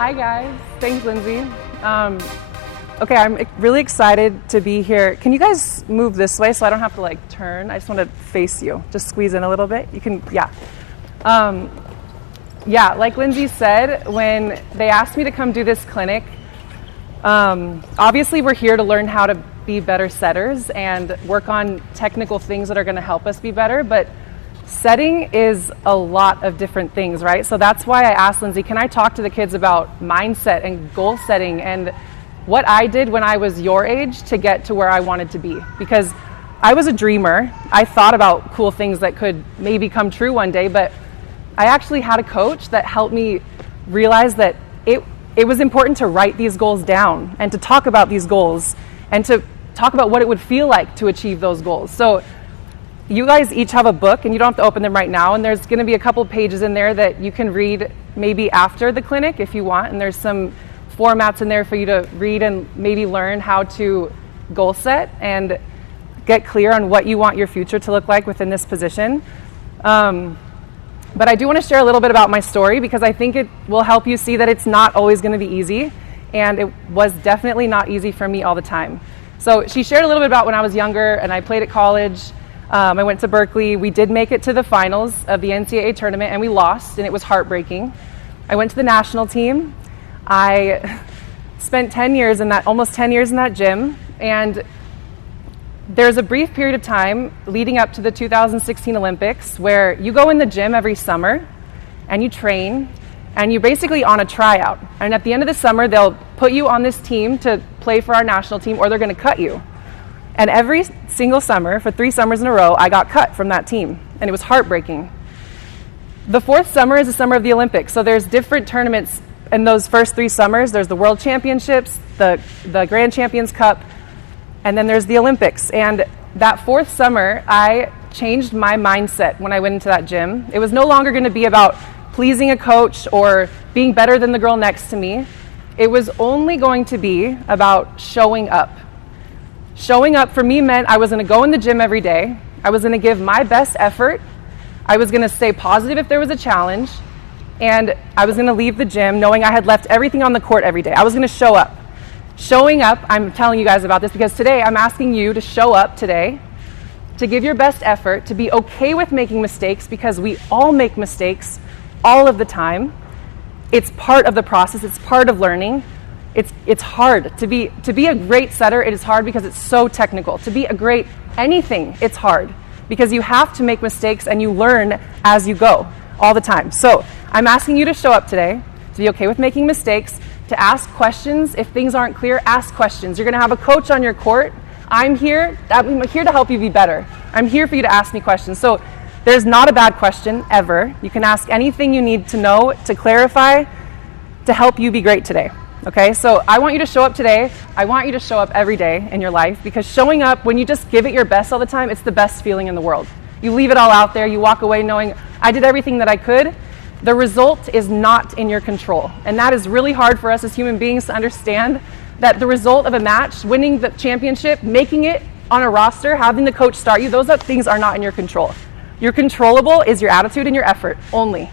Hi guys, thanks Lindsay. Okay, I'm really excited to be here. Can you guys move this way so I don't have to like turn? I just want to face you. Just squeeze in a little bit. You can, yeah. Yeah, like Lindsay said, when they asked me to come do this clinic, obviously we're here to learn how to be better setters and work on technical things that are going to help us be better, but setting is a lot of different things, right? So that's why I asked Lindsay, can I talk to the kids about mindset and goal setting and what I did when I was your age to get to where I wanted to be? Because I was a dreamer. I thought about cool things that could maybe come true one day, but I actually had a coach that helped me realize that it was important to write these goals down and to talk about these goals and to talk about what it would feel like to achieve those goals. So you guys each have a book, and you don't have to open them right now, and there's going to be a couple pages in there that you can read maybe after the clinic if you want, and there's some formats in there for you to read and maybe learn how to goal set and get clear on what you want your future to look like within this position. But I do want to share a little bit about my story because I think it will help you see that it's not always going to be easy, and it was definitely not easy for me all the time. So she shared a little bit about when I was younger and I played at college. I went to Berkeley. We did make it to the finals of the NCAA tournament and we lost, and it was heartbreaking. I went to the national team. I spent 10 years in that, almost 10 years in that gym, and there's a brief period of time leading up to the 2016 Olympics where you go in the gym every summer and you train and you're basically on a tryout. And at the end of the summer, they'll put you on this team to play for our national team, or they're going to cut you. And every single summer, for 3 summers in a row, I got cut from that team, and it was heartbreaking. The 4th summer is the summer of the Olympics, so there's different tournaments in those first 3 summers. There's the World Championships, the Grand Champions Cup, and then there's the Olympics. And that 4th summer, I changed my mindset when I went into that gym. It was no longer going to be about pleasing a coach or being better than the girl next to me. It was only going to be about showing up. Showing up for me meant I was going to go in the gym every day. I was going to give my best effort. I was going to stay positive if there was a challenge. And I was going to leave the gym knowing I had left everything on the court every day. I was going to show up. Showing up, I'm telling you guys about this because today I'm asking you to show up today, to give your best effort, to be okay with making mistakes because we all make mistakes all of the time. It's part of the process. It's part of learning. It's hard to be a great setter. It is hard because it's so technical. To be a great anything, it's hard because you have to make mistakes and you learn as you go all the time. So I'm asking you to show up today, to be okay with making mistakes, to ask questions. If things aren't clear, ask questions. You're going to have a coach on your court. I'm here to help you be better. I'm here for you to ask me questions. So there's not a bad question ever. You can ask anything you need to know, to clarify, to help you be great today. Okay, so I want you to show up today. I want you to show up every day in your life because showing up, when you just give it your best all the time, it's the best feeling in the world. You leave it all out there. You walk away knowing I did everything that I could. The result is not in your control. And that is really hard for us as human beings to understand, that the result of a match, winning the championship, making it on a roster, having the coach start you, those things are not in your control. Your controllable is your attitude and your effort only.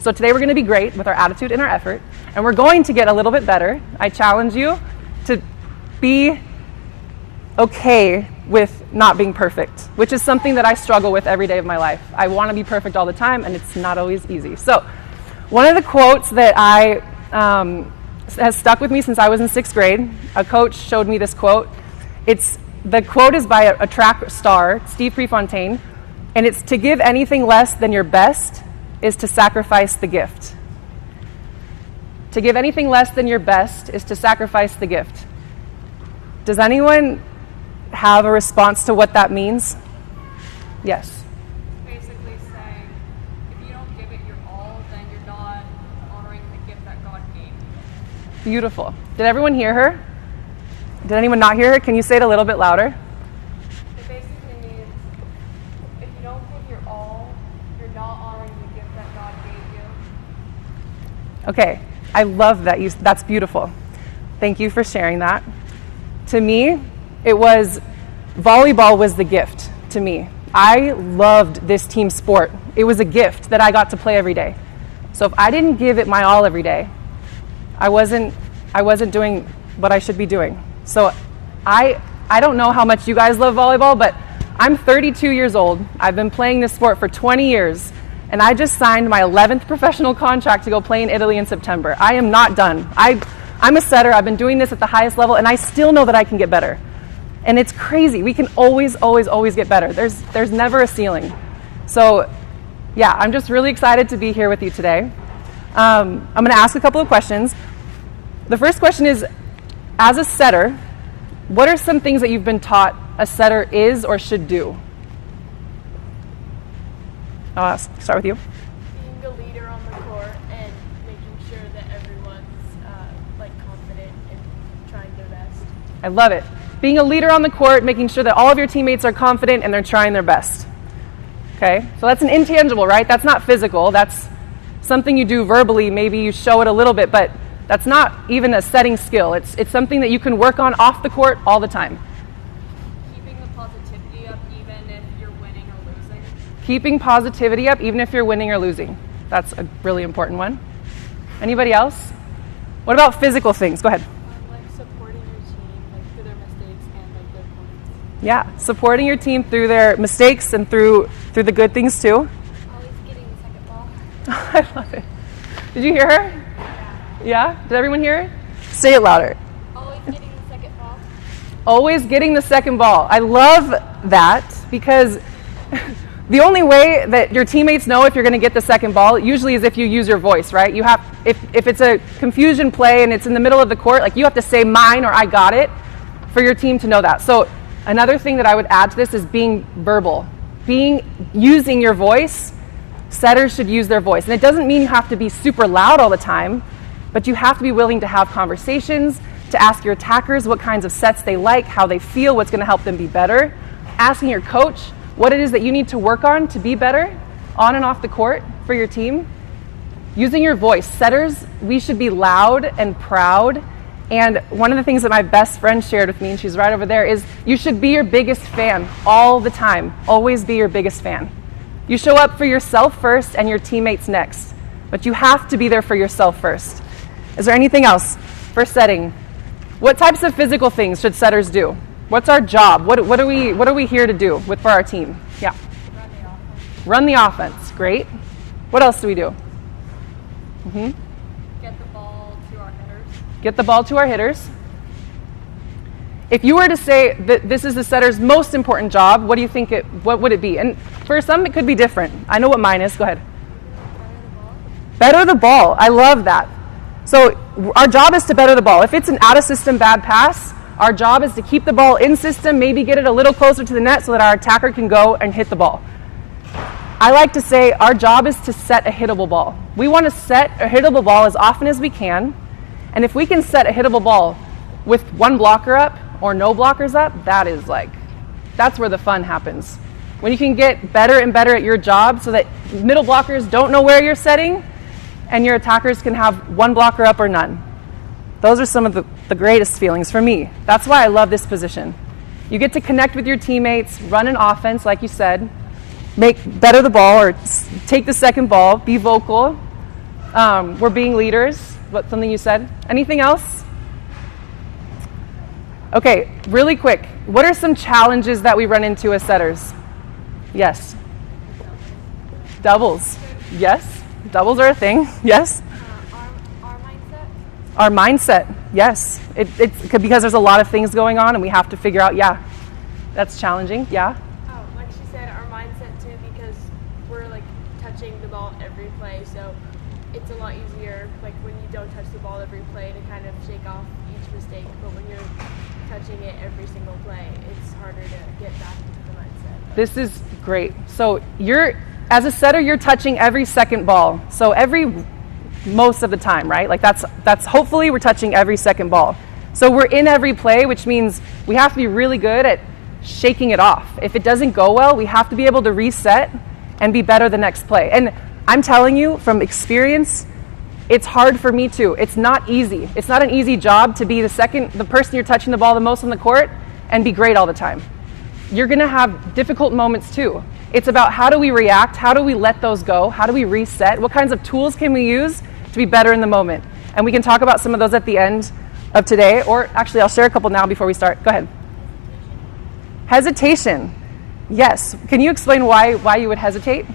So today we're going to be great with our attitude and our effort, and we're going to get a little bit better. I challenge you to be okay with not being perfect, which is something that I struggle with every day of my life. I want to be perfect all the time, and it's not always easy. So one of the quotes that has stuck with me since I was in 6th grade, a coach showed me this quote. The quote is by a track star, Steve Prefontaine, and it's, "To give anything less than your best is to sacrifice the gift." To give anything less than your best is to sacrifice the gift. Does anyone have a response to what that means? Yes. Basically saying, if you don't give it your all, then you're not honoring the gift that God gave you. Beautiful. Did everyone hear her? Did anyone not hear her? Can you say it a little bit louder? It basically means, if you don't give your all, you're not honoring the gift that God gave you. Okay, I love that. That's beautiful. Thank you for sharing that. To me, volleyball was the gift to me. I loved this team sport. It was a gift that I got to play every day. So if I didn't give it my all every day, I wasn't doing what I should be doing. So I don't know how much you guys love volleyball, but I'm 32 years old. I've been playing this sport for 20 years, and I just signed my 11th professional contract to go play in Italy in September. I am not done. I'm a setter. I've been doing this at the highest level, and I still know that I can get better. And it's crazy. We can always, always, always get better. There's never a ceiling. So yeah, I'm just really excited to be here with you today. I'm going to ask a couple of questions. The first question is, as a setter, what are some things that you've been taught a setter is or should do? I'll start with you. Being a leader on the court and making sure that everyone's confident and trying their best. I love it. Being a leader on the court, making sure that all of your teammates are confident and they're trying their best. Okay, so that's an intangible, right? That's not physical. That's something you do verbally. Maybe you show it a little bit, but that's not even a setting skill. It's something that you can work on off the court all the time. Keeping the positivity up even if you're winning or losing. Keeping positivity up even if you're winning or losing. That's a really important one. Anybody else? What about physical things? Go ahead. Supporting your team through their mistakes and their points. Yeah, supporting your team through their mistakes and through the good things too. Always getting the second ball. I love it. Did you hear her? Yeah? Did everyone hear her? Say it louder. Always getting the second ball. Always getting the second ball. I love that because the only way that your teammates know if you're going to get the second ball usually is if you use your voice, right? You have, if it's a confusion play and it's in the middle of the court, like you have to say mine or I got it for your team to know that. So another thing that I would add to this is being verbal. Using your voice. Setters should use their voice. And it doesn't mean you have to be super loud all the time, but you have to be willing to have conversations, to ask your attackers what kinds of sets they like, how they feel, what's going to help them be better. Asking your coach what it is that you need to work on to be better on and off the court for your team. Using your voice. Setters, we should be loud and proud. And one of the things that my best friend shared with me, and she's right over there, is you should be your biggest fan all the time. Always be your biggest fan. You show up for yourself first and your teammates next. But you have to be there for yourself first. Is there anything else for setting? What types of physical things should setters do? What's our job? What are we here to do for our team? Yeah. Run the offense. Great. What else do we do? Get the ball to our hitters. Get the ball to our hitters. If you were to say that this is the setter's most important job, what do you think what would it be? And for some, it could be different. I know what mine is. Go ahead. Better the ball. I love that. So our job is to better the ball. If it's an out-of-system bad pass, our job is to keep the ball in system, maybe get it a little closer to the net so that our attacker can go and hit the ball. I like to say our job is to set a hittable ball. We want to set a hittable ball as often as we can. And if we can set a hittable ball with one blocker up or no blockers up, that's where the fun happens. When you can get better and better at your job so that middle blockers don't know where you're setting and your attackers can have one blocker up or none. Those are some of the greatest feelings for me. That's why I love this position. You get to connect with your teammates, run an offense, like you said, better the ball or take the second ball, be vocal. We're being leaders. What's something you said? Anything else? Okay, really quick. What are some challenges that we run into as setters? Yes. Doubles. Yes. Doubles are a thing. Yes. Our mindset. Yes. It's because there's a lot of things going on and we have to figure out, yeah, that's challenging. Yeah. Oh, like she said, our mindset too, because we're touching the ball every play, so it's a lot easier when you don't touch the ball every play to kind of shake off each mistake, but when you're touching it every single play, it's harder to get back into the mindset. This is great. So as a setter, you're touching every second ball. So most of the time, right? That's hopefully we're touching every second ball. So we're in every play, which means we have to be really good at shaking it off. If it doesn't go well, we have to be able to reset and be better the next play. And I'm telling you from experience, it's hard for me too. It's not easy. It's not an easy job to be the person you're touching the ball the most on the court and be great all the time. You're going to have difficult moments too. It's about how do we react? How do we let those go? How do we reset? What kinds of tools can we use to be better in the moment? And we can talk about some of those at the end of today, or actually I'll share a couple now before we start. Go ahead. Hesitation. Yes. Can you explain why you would hesitate? If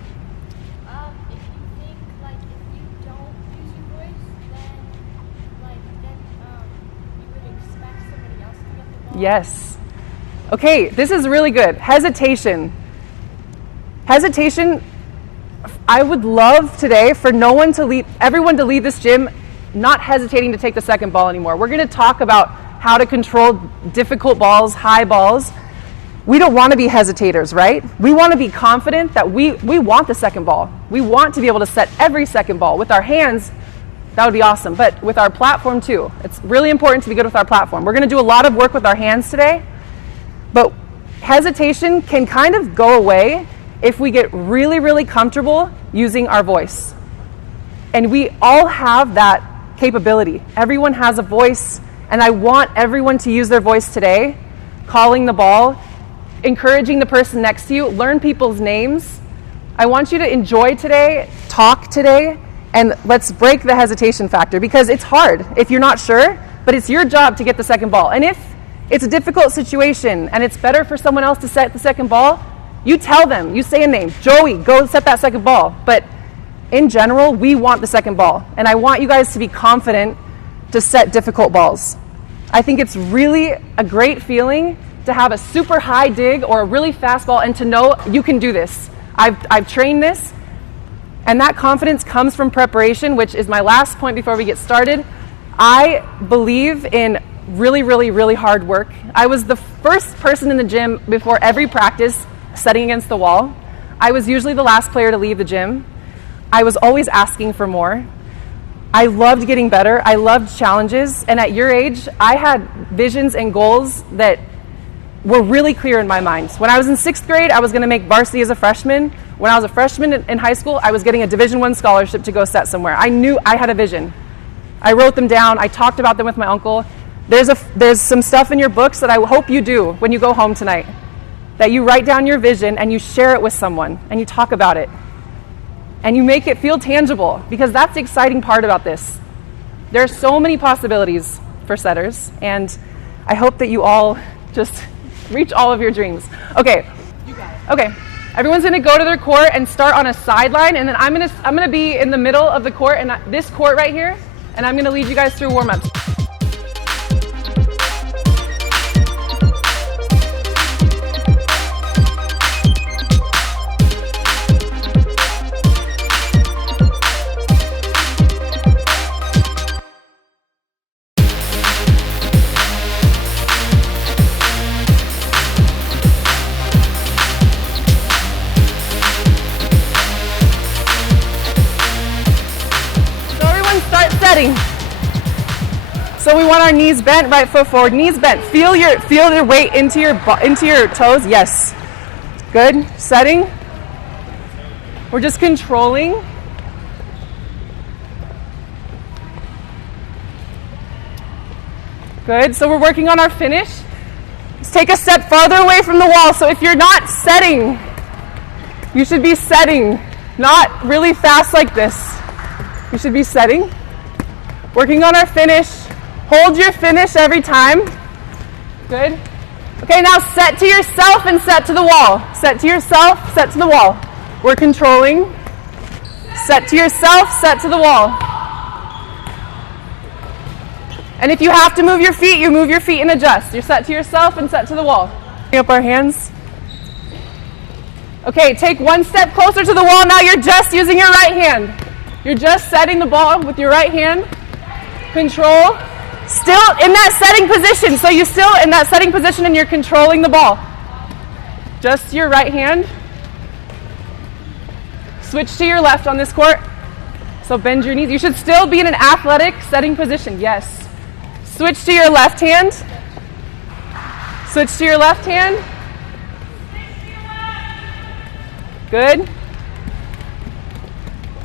you think like if you don't use your voice, then you would expect somebody else to get the ball. Yes. Okay, this is really good. Hesitation. Hesitation. I would love today for everyone to leave this gym not hesitating to take the second ball anymore. We're going to talk about how to control difficult balls, high balls. We don't want to be hesitators, right? We want to be confident that we want the second ball. We want to be able to set every second ball. With our hands, that would be awesome. But with our platform too. It's really important to be good with our platform. We're going to do a lot of work with our hands today. But hesitation can kind of go away if we get really, really comfortable using our voice. And we all have that capability. Everyone has a voice, and I want everyone to use their voice today, calling the ball, encouraging the person next to you, learn people's names. I want you to enjoy today, talk today, and let's break the hesitation factor, because it's hard if you're not sure, but it's your job to get the second ball. And if it's a difficult situation and it's better for someone else to set the second ball, you tell them, you say a name, Joey, go set that second ball. But in general, we want the second ball, and I want you guys to be confident to set difficult balls. I think it's really a great feeling to have a super high dig or a really fast ball and to know you can do this. I've trained this, and that confidence comes from preparation, which is my last point before we get started. I believe in really, really, really hard work. I was the first person in the gym before every practice setting against the wall. I was usually the last player to leave the gym. I was always asking for more. I loved getting better. I loved challenges. And at your age, I had visions and goals that were really clear in my mind. When I was in 6th grade, I was going to make varsity as a freshman. When I was a freshman in high school, I was getting a Division I scholarship to go set somewhere. I knew I had a vision. I wrote them down. I talked about them with my uncle. There's some stuff in your books that I hope you do when you go home tonight, that you write down your vision and you share it with someone and you talk about it and you make it feel tangible, because that's the exciting part about this. There are so many possibilities for setters, and I hope that you all just reach all of your dreams. Okay. You got it. Okay. Everyone's going to go to their court and start on a sideline, and then I'm going to be in the middle of the court, and this court right here, and I'm going to lead you guys through warm-ups. So we want our knees bent, right foot forward, knees bent. Feel your weight into your toes. Yes. Good. Setting. We're just controlling. Good. So we're working on our finish. Let's take a step farther away from the wall. So if you're not setting, you should be setting, not really fast like this. You should be setting. Working on our finish. Hold your finish every time. Good. Okay, now set to yourself and set to the wall. Set to yourself, set to the wall. We're controlling. Set to yourself, set to the wall. And if you have to move your feet, you move your feet and adjust. You're set to yourself and set to the wall. Bring up our hands. Okay, take one step closer to the wall. Now you're just using your right hand. You're just setting the ball with your right hand. Control. Still in that setting position. So you're still in that setting position and you're controlling the ball. Just your right hand. Switch to your left on this court. So bend your knees. You should still be in an athletic setting position. Yes. Switch to your left hand. Switch to your left hand. Good.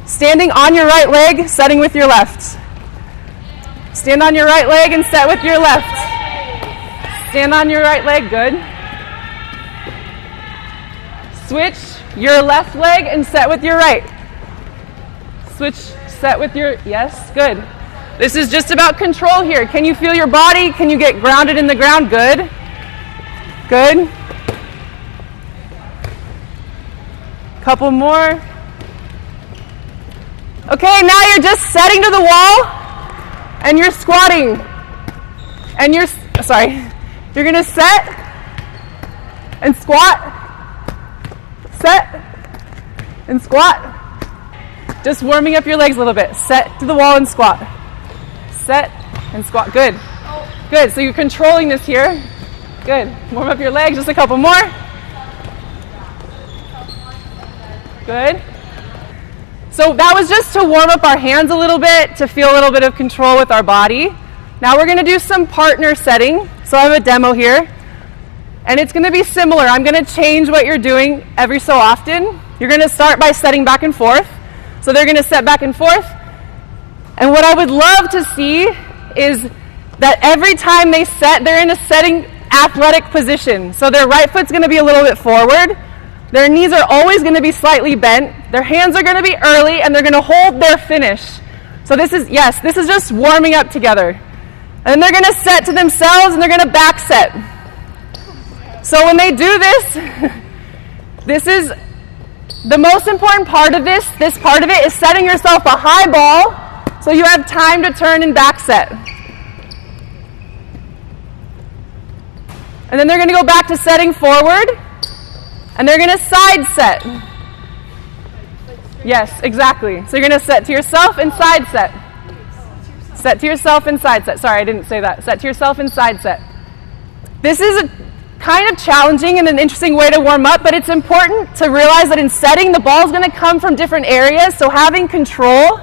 Standing on your right leg, setting with your left. Stand on your right leg and set with your left. Stand on your right leg, good. Switch your left leg and set with your right. Switch, set with your, yes, good. This is just about control here. Can you feel your body? Can you get grounded in the ground? Good. Good. Couple more. Okay, now you're just setting to the wall and you're squatting. And you're going to set and squat. Set and squat. Just warming up your legs a little bit. Set to the wall and squat. Set and squat. Good. Good. So you're controlling this here. Good. Warm up your legs. Just a couple more. Good. So that was just to warm up our hands a little bit, to feel a little bit of control with our body. Now we're going to do some partner setting. So I have a demo here. And it's going to be similar. I'm going to change what you're doing every so often. You're going to start by setting back and forth. So they're going to set back and forth. And what I would love to see is that every time they set, they're in a setting athletic position. So their right foot's going to be a little bit forward. Their knees are always going to be slightly bent. Their hands are going to be early, and they're going to hold their finish. So this is just warming up together. And then they're going to set to themselves, and they're going to back set. So when they do this, this is the most important part of this. This part of it is setting yourself a high ball so you have time to turn and back set. And then they're going to go back to setting forward, and they're going to side set. Yes, exactly. So you're going to set to yourself and side set. Set to yourself and side set. Sorry, I didn't say that. Set to yourself and side set. This is a kind of challenging and an interesting way to warm up, but it's important to realize that in setting, the ball is going to come from different areas, so having control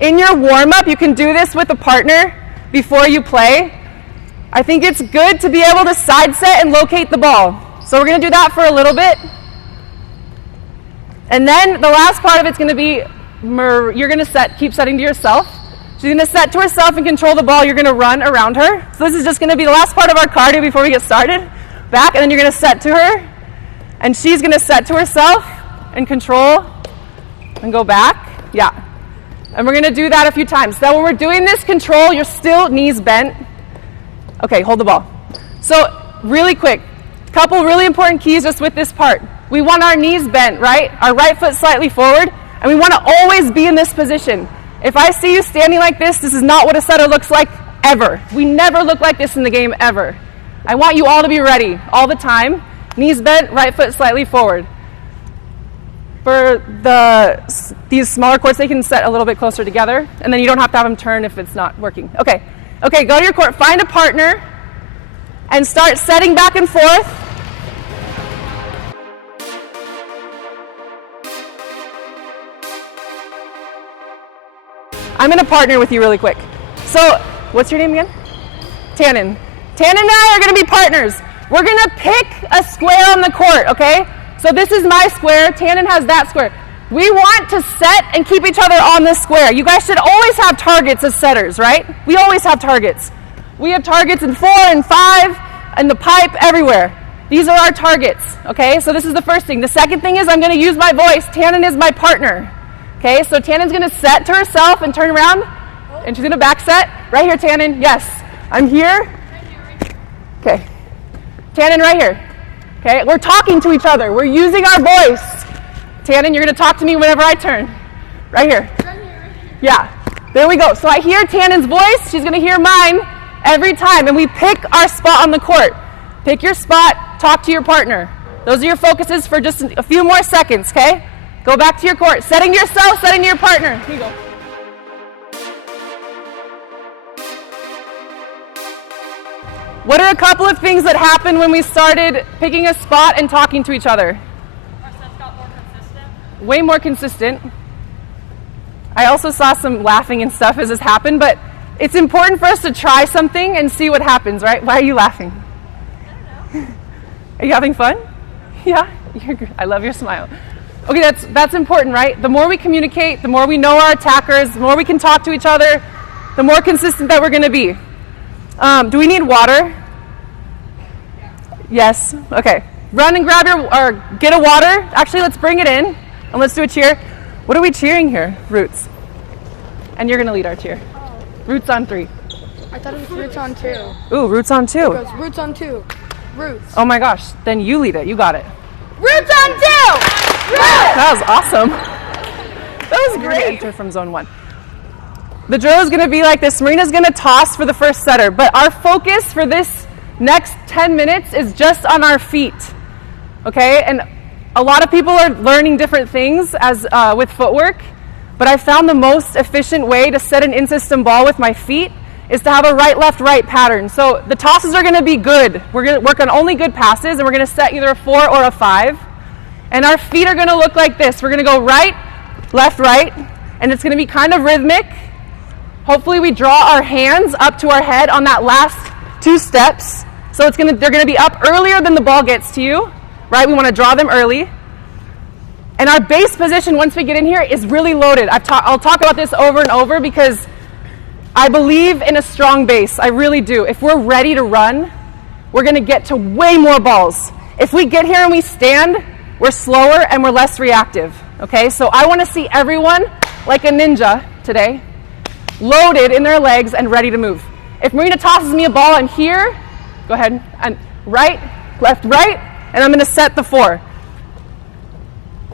in your warm-up, you can do this with a partner before you play. I think it's good to be able to side set and locate the ball. So we're going to do that for a little bit. And then the last part of it's going to be, you're going to keep setting to yourself. She's going to set to herself and control the ball. You're going to run around her. So this is just going to be the last part of our cardio before we get started. Back, and then you're going to set to her, and she's going to set to herself and control and go back. Yeah. And we're going to do that a few times. Now when we're doing this control, you're still knees bent. Okay, hold the ball. So really quick, couple really important keys just with this part. We want our knees bent, right? Our right foot slightly forward, and we want to always be in this position. If I see you standing like this is not what a setter looks like ever. We never look like this in the game ever. I want you all to be ready all the time. Knees bent, right foot slightly forward. For these smaller courts, they can set a little bit closer together, and then you don't have to have them turn if it's not working. Okay, go to your court, find a partner, and start setting back and forth. I'm going to partner with you really quick. So, what's your name again? Tannen. Tannen and I are going to be partners. We're going to pick a square on the court, okay? So this is my square. Tannen has that square. We want to set and keep each other on this square. You guys should always have targets as setters, right? We always have targets. We have targets in 4 and 5 and the pipe everywhere. These are our targets, okay? So this is the first thing. The second thing is I'm going to use my voice. Tannen is my partner, okay? So Tannen's going to set to herself and turn around, and she's going to back set. Right here, Tannen. Yes, I'm here. Okay, Tannen right here. Okay, we're talking to each other. We're using our voice. Tannen, you're going to talk to me whenever I turn. Right here. Yeah, there we go. So I hear Tannen's voice. She's going to hear mine every time. And we pick our spot on the court. Pick your spot. Talk to your partner. Those are your focuses for just a few more seconds, okay? Go back to your court. Setting to yourself, setting to your partner. Here you go. What are a couple of things that happened when we started picking a spot and talking to each other? Our sets got more consistent. Way more consistent. I also saw some laughing and stuff as this happened, but it's important for us to try something and see what happens, right? Why are you laughing? I don't know. Are you having fun? Yeah? I love your smile. Okay, that's important, right? The more we communicate, the more we know our attackers, the more we can talk to each other, the more consistent that we're going to be. Do we need water? Yes. Okay. Run and get a water. Actually, let's bring it in and let's do a cheer. What are we cheering here? Roots. And you're going to lead our cheer. Roots on 3. I thought it was roots on 2. Ooh, roots on 2. It goes roots on 2. Roots. Oh my gosh, then you lead it. You got it. Roots on 2! Roots! That was awesome. That was great. Enter from zone 1. The drill is going to be like this. Marina's going to toss for the first setter, but our focus for this next 10 minutes is just on our feet. Okay? And a lot of people are learning different things as with footwork, but I found the most efficient way to set an in-system ball with my feet is to have a right, left, right pattern. So the tosses are going to be good. We're going to work on only good passes, and we're going to set either a 4 or a 5. And our feet are going to look like this. We're going to go right, left, right, and it's going to be kind of rhythmic. Hopefully we draw our hands up to our head on that last 2 steps. So they're going to be up earlier than the ball gets to you, right? We want to draw them early. And our base position, once we get in here, is really loaded. I'll talk about this over and over because I believe in a strong base. I really do. If we're ready to run, we're going to get to way more balls. If we get here and we stand, we're slower and we're less reactive. Okay, so I want to see everyone like a ninja today, loaded in their legs and ready to move. If Marina tosses me a ball, I'm here. Go ahead. I'm right, left, right, and I'm going to set the 4.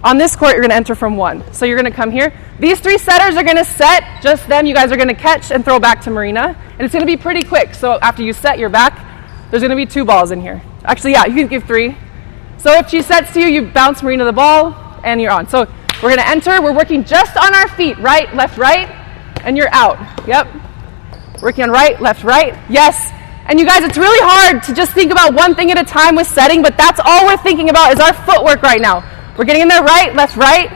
On this court, you're going to enter from 1. So you're going to come here. These 3 setters are going to set. Just them, you guys are going to catch and throw back to Marina. And it's going to be pretty quick. So after you set your back, there's going to be 2 balls in here. Actually, yeah, you can give 3. So if she sets to you, you bounce Marina the ball, and you're on. So we're going to enter. We're working just on our feet. Right, left, right, and you're out. Yep. Working on right, left, right. Yes. And you guys, it's really hard to just think about one thing at a time with setting, but that's all we're thinking about is our footwork right now. We're getting in there right, left, right.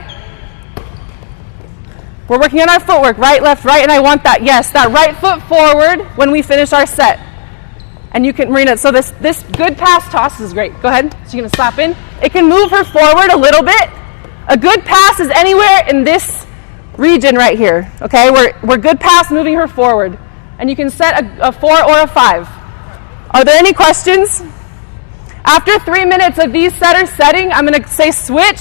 We're working on our footwork, right, left, right, and I want that, yes, that right foot forward when we finish our set. And you can, Marina, so this good pass toss is great. Go ahead. She's going to slap in. It can move her forward a little bit. A good pass is anywhere in this region right here, okay? We're good pass moving her forward. And you can set a 4 or a 5. Are there any questions? After 3 minutes of these setters setting, I'm going to say switch,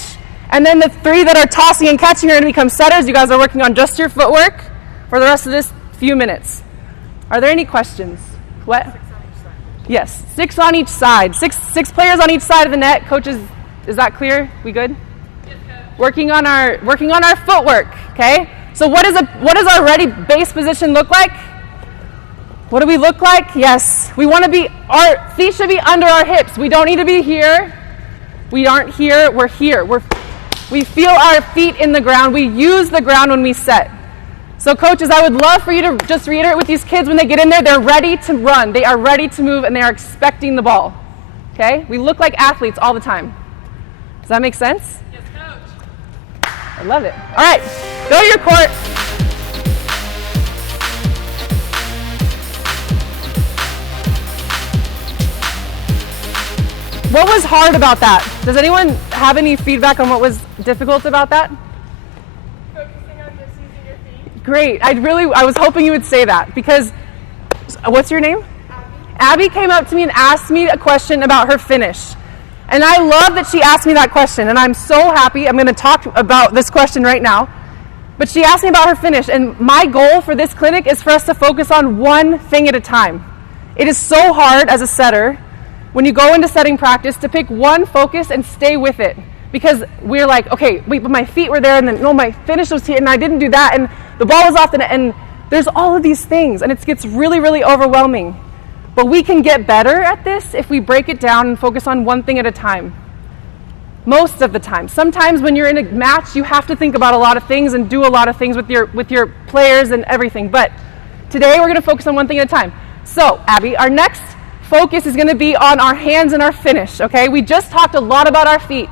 and then the 3 that are tossing and catching are going to become setters. You guys are working on just your footwork for the rest of this few minutes. Are there any questions? What? 6 on each side. Yes, 6 on each side. Six players on each side of the net. Coaches, is that clear? We good? Yes, Coach. Working on our footwork. Okay. So what does our ready base position look like? What do we look like? Yes, our feet should be under our hips. We don't need to be here. We aren't here, we're here. We feel our feet in the ground. We use the ground when we set. So coaches, I would love for you to just reiterate with these kids when they get in there, they're ready to run, they are ready to move, and they are expecting the ball. Okay? We look like athletes all the time. Does that make sense? Yes, Coach. I love it. All right, go to your court. What was hard about that? Does anyone have any feedback on what was difficult about that? Focusing on just using your feet. Great. I was hoping you would say that because, what's your name? Abby came up to me and asked me a question about her finish. And I love that she asked me that question, and I'm so happy. I'm going to talk about this question right now. But she asked me about her finish, and my goal for this clinic is for us to focus on one thing at a time. It is so hard as a setter when you go into setting practice to pick one focus and stay with it, because we're like, okay, wait, but my feet were there, and then no, my finish was here, and I didn't do that, and the ball was off, and there's all of these things, and it gets really, really overwhelming. But we can get better at this if we break it down and focus on one thing at a time. Most of the time. Sometimes when you're in a match, you have to think about a lot of things and do a lot of things with your players and everything. But today we're going to focus on one thing at a time. So, Abby, our next focus is going to be on our hands and our finish, okay? We just talked a lot about our feet.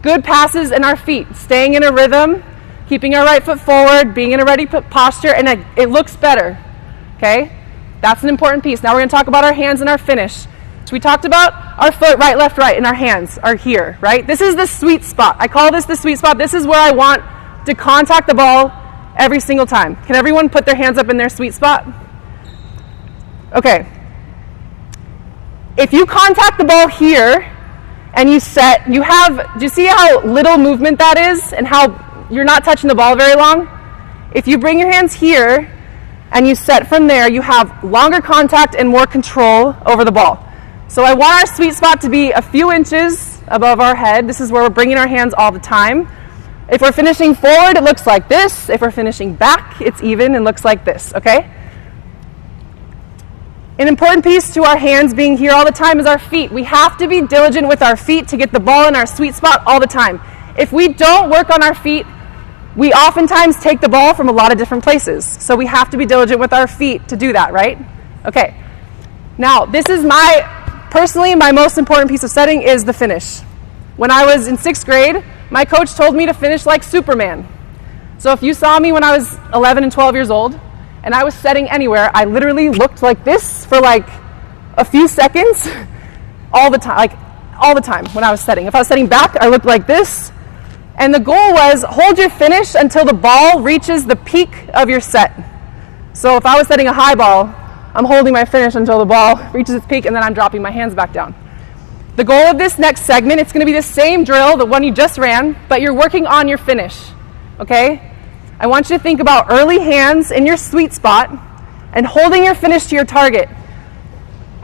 Good passes and our feet, staying in a rhythm, keeping our right foot forward, being in a ready posture, and it looks better, okay? That's an important piece. Now we're going to talk about our hands and our finish. So we talked about our foot, right, left, right, and our hands are here, right? This is the sweet spot. I call this the sweet spot. This is where I want to contact the ball every single time. Can everyone put their hands up in their sweet spot? Okay. If you contact the ball here and you set, do you see how little movement that is and how you're not touching the ball very long? If you bring your hands here and you set from there, you have longer contact and more control over the ball. So I want our sweet spot to be a few inches above our head. This is where we're bringing our hands all the time. If we're finishing forward, it looks like this. If we're finishing back, it's even and looks like this, okay? An important piece to our hands being here all the time is our feet. We have to be diligent with our feet to get the ball in our sweet spot all the time. If we don't work on our feet, we oftentimes take the ball from a lot of different places. So we have to be diligent with our feet to do that, right? Okay. Now, this is personally, my most important piece of setting is the finish. When I was in 6th grade, my coach told me to finish like Superman. So if you saw me when I was 11 and 12 years old, and I was setting anywhere, I literally looked like this for like a few seconds all the time when I was setting. If I was setting back, I looked like this. And the goal was hold your finish until the ball reaches the peak of your set. So if I was setting a high ball, I'm holding my finish until the ball reaches its peak, and then I'm dropping my hands back down. The goal of this next segment, it's going to be the same drill, the one you just ran, but you're working on your finish, okay? I want you to think about early hands in your sweet spot and holding your finish to your target.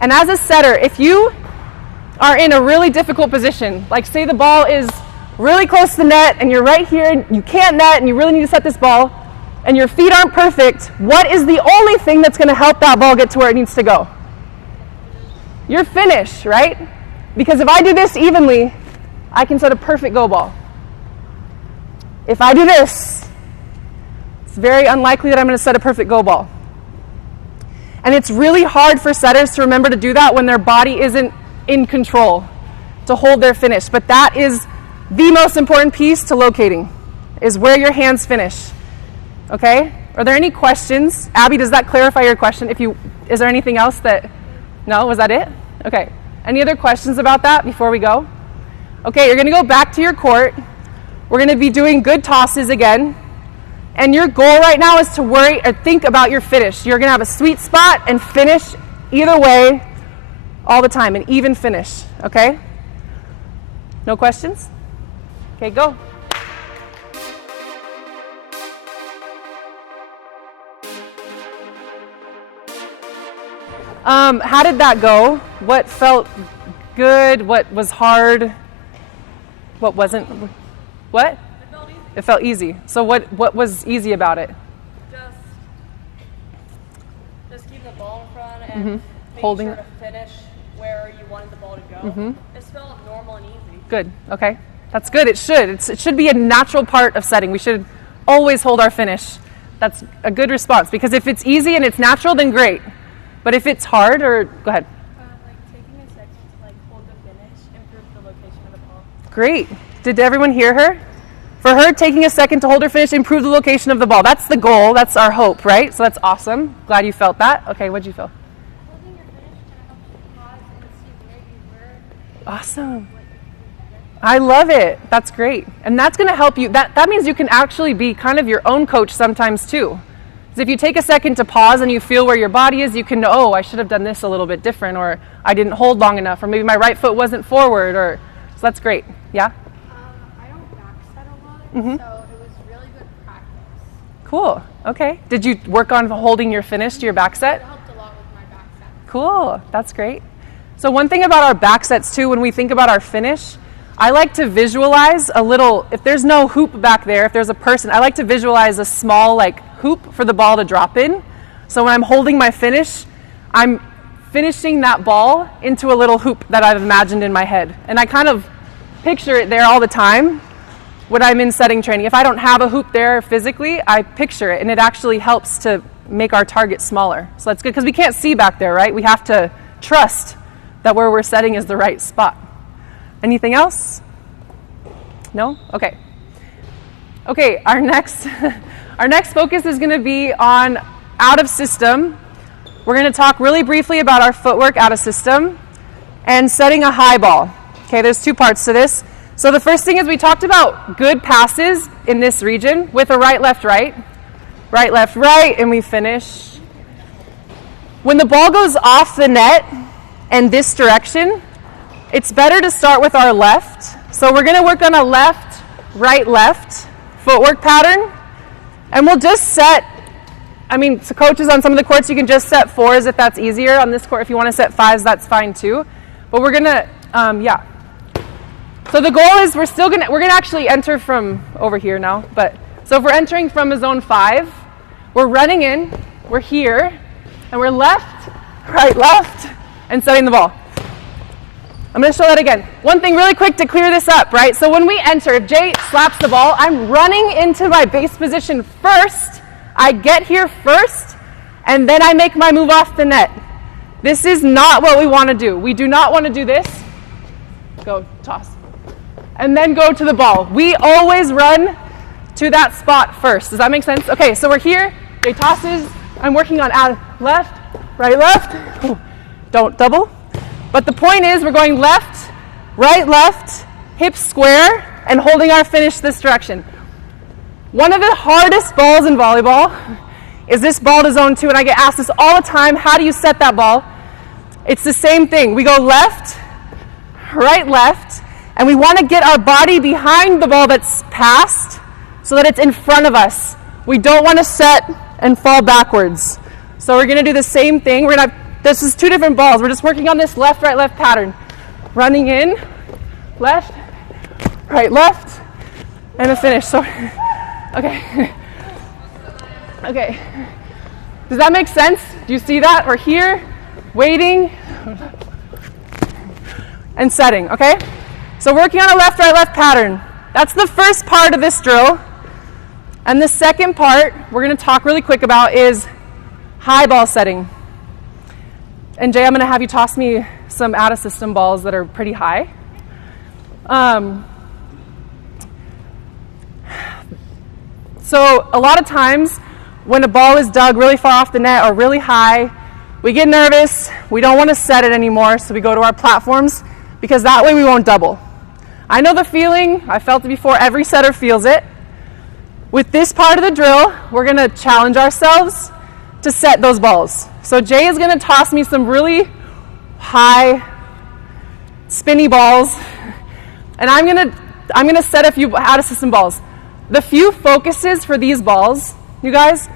And as a setter, if you are in a really difficult position, like say the ball is really close to the net and you're right here and you can't net and you really need to set this ball and your feet aren't perfect, what is the only thing that's going to help that ball get to where it needs to go? Your finish, right? Because if I do this evenly, I can set a perfect go ball. If I do this, it's very unlikely that I'm going to set a perfect go ball. And it's really hard for setters to remember to do that when their body isn't in control to hold their finish. But that is the most important piece to locating, is where your hands finish. Okay? Are there any questions? Abby, does that clarify your question? Is there anything else that, no, was that it? Okay. Any other questions about that before we go? Okay, you're going to go back to your court. We're going to be doing good tosses again. And your goal right now is to think about your finish. You're going to have a sweet spot and finish either way all the time, an even finish, okay? No questions? Okay, go. How did that go? What felt good? What was hard? What wasn't? What? It felt easy. So what was easy about it? Just keep the ball in front and Holding sure to finish where you wanted the ball to go. It felt normal and easy. Good. Okay. That's good. It should. It should be a natural part of setting. We should always hold our finish. That's a good response, because if it's easy and it's natural, then great. But if it's hard, or go ahead. Taking a second to hold the finish, improve the location of the ball. Great. Did everyone hear her? For her, taking a second to hold her finish, improve the location of the ball. That's the goal. That's our hope, right? So that's awesome. Glad you felt that. Okay, what'd you feel? Holding your finish kind of helps you pause and see where you were. Awesome. I love it. That's great. And that's going to help you. That means you can actually be kind of your own coach sometimes too. Because if you take a second to pause and you feel where your body is, you can know, oh, I should have done this a little bit different, or I didn't hold long enough, or maybe my right foot wasn't forward, or so that's great. Yeah? I don't backset a lot, so it was really good practice. Cool. Okay. Did you work on holding your finish to your back set? It helped a lot with my backset. Cool. That's great. So one thing about our back sets too, when we think about our finish, I like to visualize a little, if there's no hoop back there, if there's a person, I like to visualize a small hoop for the ball to drop in. So when I'm holding my finish, I'm finishing that ball into a little hoop that I've imagined in my head. And I kind of picture it there all the time when I'm in setting training. If I don't have a hoop there physically, I picture it, and it actually helps to make our target smaller. So that's good, because we can't see back there, right? We have to trust that where we're setting is the right spot. Anything else? No? Okay. Okay, our next focus is going to be on out of system. We're going to talk really briefly about our footwork out of system and setting a high ball. Okay, there's two parts to this. So the first thing is we talked about good passes in this region with a right, left, right, left, right, and we finish. When the ball goes off the net and this direction, it's better to start with our left. So we're going to work on a left, right, left footwork pattern. And we'll just set I mean, so coaches on some of the courts, you can just set 4s if that's easier. On this court, if you want to set 5s, that's fine too. But we're gonna, yeah. So the goal is we're gonna actually enter from over here now. But so if we're entering from a zone 5, we're running in, we're here, and we're left, left, and setting the ball. I'm going to show that again. One thing really quick to clear this up, right? So when we enter, if Jay slaps the ball, I'm running into my base position first. I get here first, and then I make my move off the net. This is not what we want to do. We do not want to do this. Go, toss. And then go to the ball. We always run to that spot first. Does that make sense? Okay, so we're here. Jay tosses. I'm working on left, right, left. Ooh, don't double. But the point is we're going left, hips square, and holding our finish this direction. One of the hardest balls in volleyball is this ball to zone 2, and I get asked this all the time, how do you set that ball? It's the same thing. We go left, left, and we want to get our body behind the ball that's passed so that it's in front of us. We don't want to set and fall backwards. So we're going to do the same thing. This is 2 different balls. We're just working on this left, left pattern. Running in, left, left, and a finish. So, okay. Okay. Does that make sense? Do you see that? Or here, waiting, and setting, okay? So working on a left, left pattern. That's the first part of this drill. And the second part we're going to talk really quick about is high ball setting. And Jay, I'm going to have you toss me some out-of-system balls that are pretty high. So a lot of times when a ball is dug really far off the net or really high, we get nervous. We don't want to set it anymore, so we go to our platforms because that way we won't double. I know the feeling. I felt it before. Every setter feels it. With this part of the drill, we're going to challenge ourselves to set those balls. So Jay is going to toss me some really high, spinny balls, and I'm going to set a few out-of-system balls. The few focuses for these balls, you guys,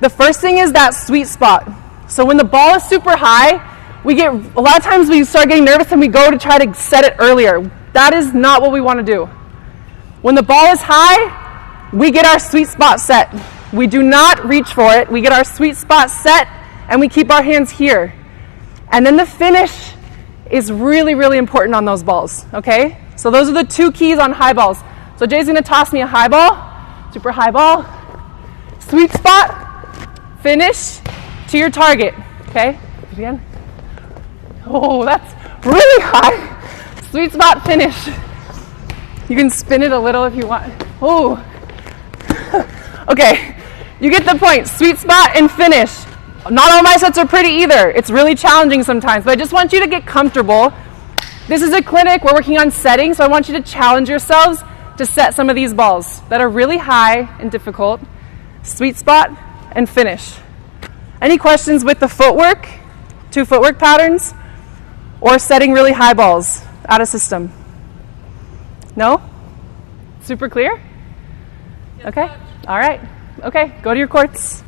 the first thing is that sweet spot. So when the ball is super high, a lot of times we start getting nervous and we go to try to set it earlier. That is not what we want to do. When the ball is high, we get our sweet spot set. We do not reach for it. We get our sweet spot set, and we keep our hands here. And then the finish is really, really important on those balls, okay? So those are the 2 keys on high balls. So Jay's going to toss me a high ball, super high ball, sweet spot, finish to your target, okay? Again. Oh, that's really high. Sweet spot, finish. You can spin it a little if you want. Oh. Okay, you get the point. Sweet spot and finish. Not all my sets are pretty either. It's really challenging sometimes, but I just want you to get comfortable. This is a clinic. We're working on setting, so I want you to challenge yourselves to set some of these balls that are really high and difficult. Sweet spot and finish. Any questions with the footwork, 2 footwork patterns, or setting really high balls out of system? No? Super clear? Okay. All right. Okay, go to your courts.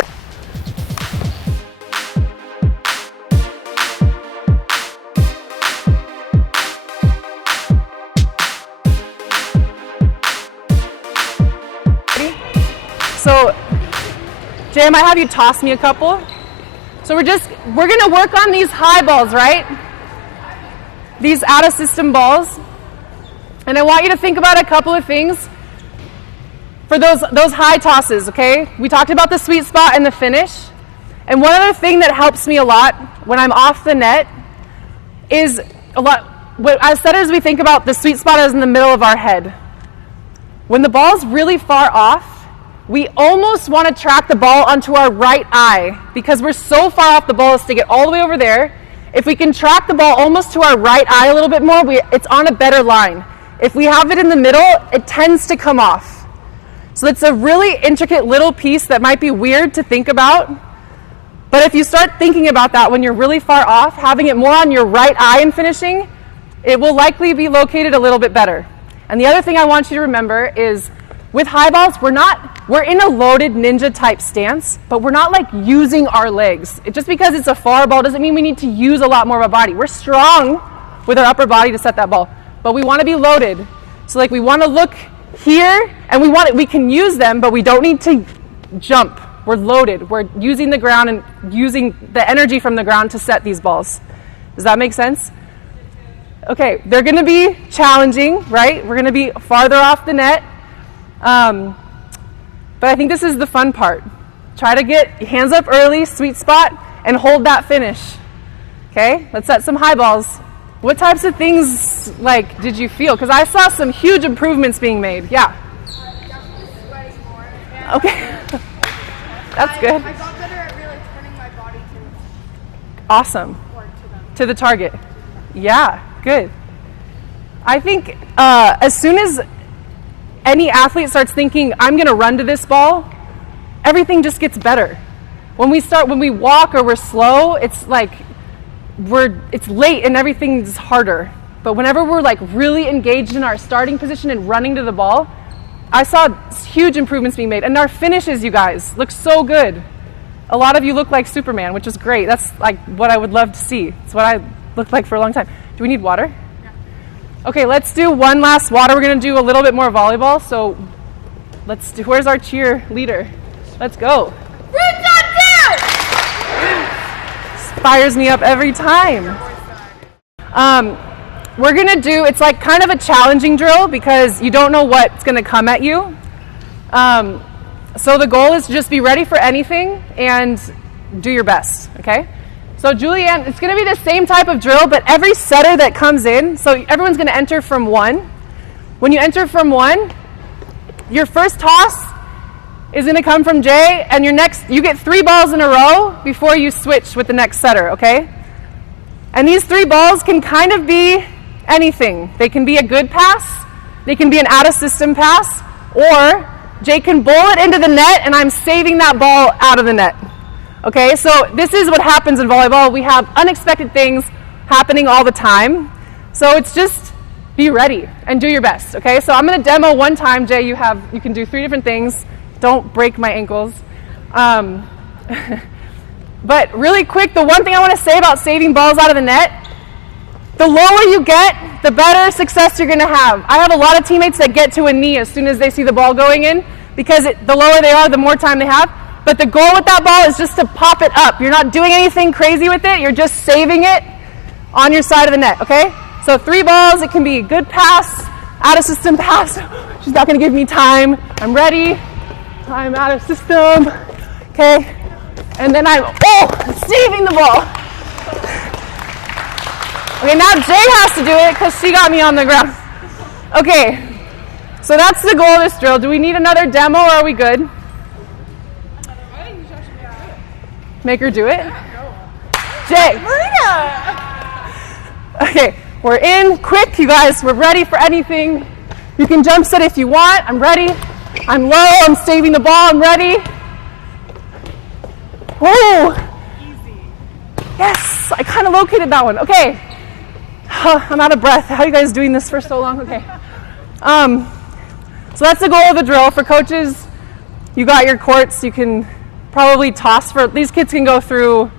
So, Jay, I might have you toss me a couple. So we're going to work on these high balls, right? These out-of-system balls. And I want you to think about a couple of things for those high tosses, okay? We talked about the sweet spot and the finish. And one other thing that helps me a lot when I'm off the net is as setters, we think about the sweet spot as in the middle of our head. When the ball's really far off, we almost want to track the ball onto our right eye because we're so far off the ball as to get all the way over there. If we can track the ball almost to our right eye a little bit more, it's on a better line. If we have it in the middle, it tends to come off. So it's a really intricate little piece that might be weird to think about. But if you start thinking about that when you're really far off, having it more on your right eye and finishing, it will likely be located a little bit better. And the other thing I want you to remember is with high balls, we're not we're in a loaded ninja type stance, but we're not like using our legs. Just because it's a far ball doesn't mean we need to use a lot more of our body. We're strong with our upper body to set that ball, but we want to be loaded. So like we want to look here, and we can use them, but we don't need to jump. We're loaded. We're using the ground and using the energy from the ground to set these balls. Does that make sense? Okay, they're going to be challenging, right? We're going to be farther off the net. But I think this is the fun part. Try to get hands up early, sweet spot, and hold that finish. Okay, let's set some high balls. What types of things like did you feel? Because I saw some huge improvements being made. Yeah. Okay. That's good. I got better at really turning my body to Awesome. work to them. To the target. Yeah, good. I think as soon as any athlete starts thinking, I'm going to run to this ball, everything just gets better. When we walk or we're slow, it's like it's late and everything's harder. But whenever we're like really engaged in our starting position and running to the ball, I saw huge improvements being made. And our finishes, you guys, look so good. A lot of you look like Superman, which is great. That's like what I would love to see. It's what I looked like for a long time. Do we need water? Okay, let's do one last water. We're going to do a little bit more volleyball. So where's our cheer leader? Let's go. Roots on 2! Fires me up every time. We're going to do, it's like kind of a challenging drill because you don't know what's going to come at you. So the goal is to just be ready for anything and do your best, okay? So Julianne, it's going to be the same type of drill, but every setter that comes in, so everyone's going to enter from 1. When you enter from 1, your first toss is going to come from Jay, and you get 3 balls in a row before you switch with the next setter, okay? And these 3 balls can kind of be anything. They can be a good pass, they can be an out-of-system pass, or Jay can bowl it into the net, and I'm saving that ball out of the net. Okay, so this is what happens in volleyball. We have unexpected things happening all the time. So it's just be ready and do your best, okay? So I'm going to demo one time. Jay, you can do 3 different things. Don't break my ankles. But really quick, the one thing I want to say about saving balls out of the net, the lower you get, the better success you're going to have. I have a lot of teammates that get to a knee as soon as they see the ball going in because the lower they are, the more time they have. But the goal with that ball is just to pop it up. You're not doing anything crazy with it. You're just saving it on your side of the net, okay? So 3 balls, it can be a good pass, out of system pass. She's not going to give me time. I'm ready. I'm out of system. Okay? And then I'm saving the ball. Okay, now Jay has to do it because she got me on the ground. Okay. So that's the goal of this drill. Do we need another demo or are we good? Make her do it. Jay. Okay, we're in quick, you guys. We're ready for anything. You can jump set if you want. I'm ready. I'm low. I'm saving the ball. I'm ready. Oh. Easy. Yes, I kind of located that one. Okay. I'm out of breath. How are you guys doing this for so long? Okay. So that's the goal of the drill. For coaches, you got your courts. You can probably toss these kids can go through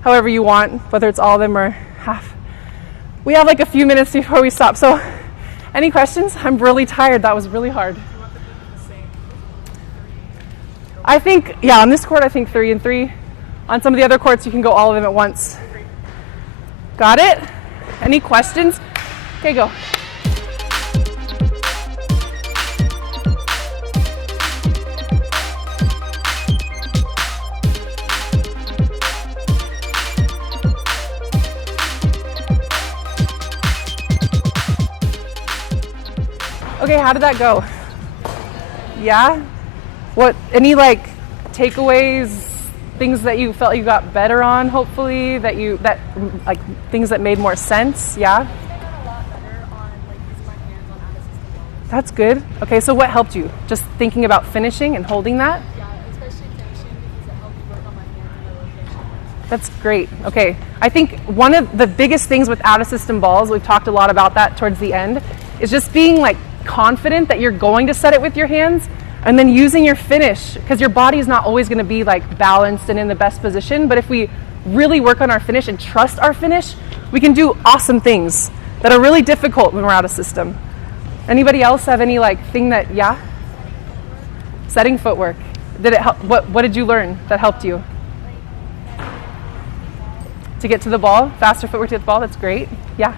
however you want, whether it's all of them or half. We have like a few minutes before we stop. So any questions? I'm really tired. That was really hard. I think, yeah, on this court, I think 3 and 3. On some of the other courts, you can go all of them at once. Got it? Any questions? Okay, go. Okay, how did that go? Yeah? Any like takeaways, things that you felt you got better on, hopefully, like things that made more sense? Yeah? I got a lot better on like using my hands on out-of-system balls. That's good. Okay, so what helped you? Just thinking about finishing and holding that? Yeah, especially finishing because it helped me work on my hands and the location. That's great. Okay, I think one of the biggest things with out-of-system balls, we've talked a lot about that towards the end, is just being like confident that you're going to set it with your hands. And then using your finish, because your body is not always going to be like balanced and in the best position, but if we really work on our finish and trust our finish, we can do awesome things that are really difficult when we're out of system. Anybody else have any like thing that, yeah? Setting footwork. Did it help? What did you learn that helped you? To get to the ball, faster footwork to get the ball, that's great. Yeah.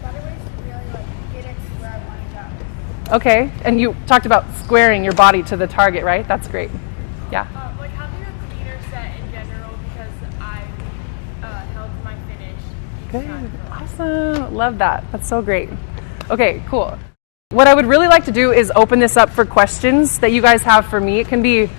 Better ways to really like get it to where I want to go. Okay, and you talked about squaring your body to the target, right? That's great. Yeah. Like having a cleaner set in general because I held my finish each Good. time. Awesome. Love that. That's so great. Okay, cool. What I would really like to do is open this up for questions that you guys have for me. It can be